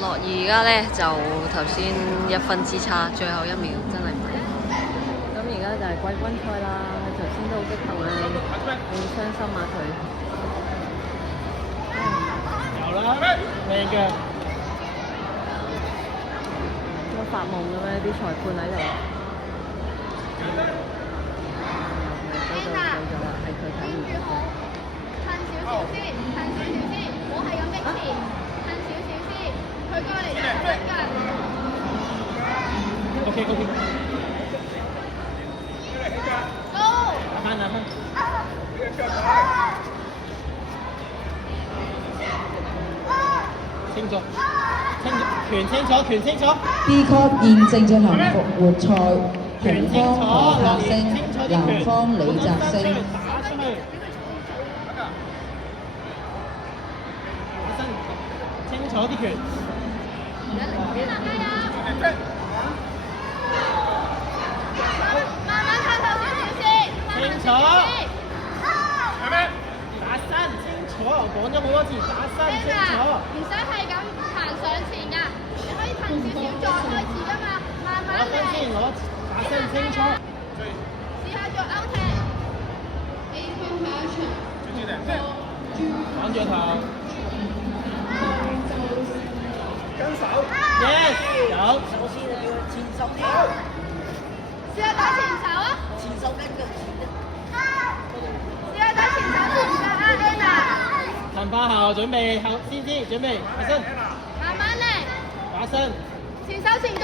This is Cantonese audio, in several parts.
樂兒而家咧就頭先1分之差，最後1秒真係唔好。咁而家就係季軍賽啦，頭先都好激動啊，好傷心啊佢。有啦，靚嘅。有發夢嘅咩？啲裁判喺度。係佢睇唔到。褪少少先，褪少少先，唔好係咁激前，褪少少先，佢過嚟就得㗎。OK。Go！打翻。清楚，拳清楚。B 級現正進行復活賽，紅方何柏星，藍方李澤星。打出去。清楚啲拳。慢慢探頭少少先。清楚。打身清楚，講咗好多次，打身清楚。唔使係咁行上前㗎，你可以褪少少再開始㗎嘛，慢慢嚟。先攞打身清楚。試下做勾踢。趕住頭。跟手。Yes， 有。首先你要前手啲。試下打前手啊！前手跟腳前嘅。試下打前手前腳啊 ，Anna！ 騰翻後準備後先，準備起身。慢慢嚟。打身。前手前腳。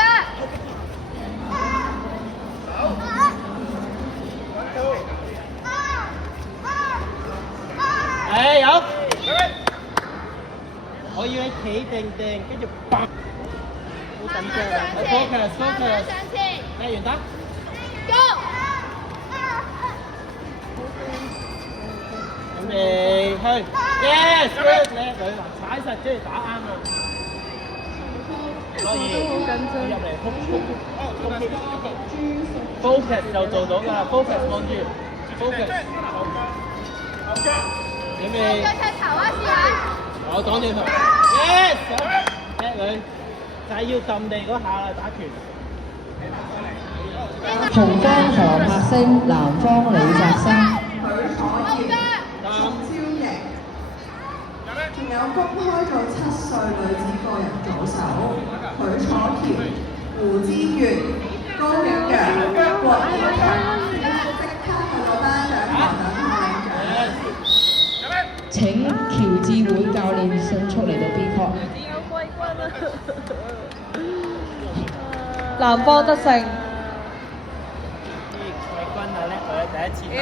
有。我要你企定，跟住砰。好緊張啊 Focus。上前。踢完打。Go！準備去 ，yes， good， 叻女，嗱踩實即係打啱啦。所以好緊張入嚟 focus 就做到㗎啦 ，focus 望住 ，focus。準備。腳踢頭啊！試下。我講住頭 ，yes， 叻女，就係要揼地嗰下啦，打拳。紅方何柏星，藍方李澤星。後腳。仲有公開咗7歲女子個人組手許楚喬、胡之源、高景陽、郭耀強，即刻去到頒獎台等候領獎。請喬志會教練迅速嚟到 B 級。有季軍啊！藍方得勝。季軍啊，叻女，第一次打。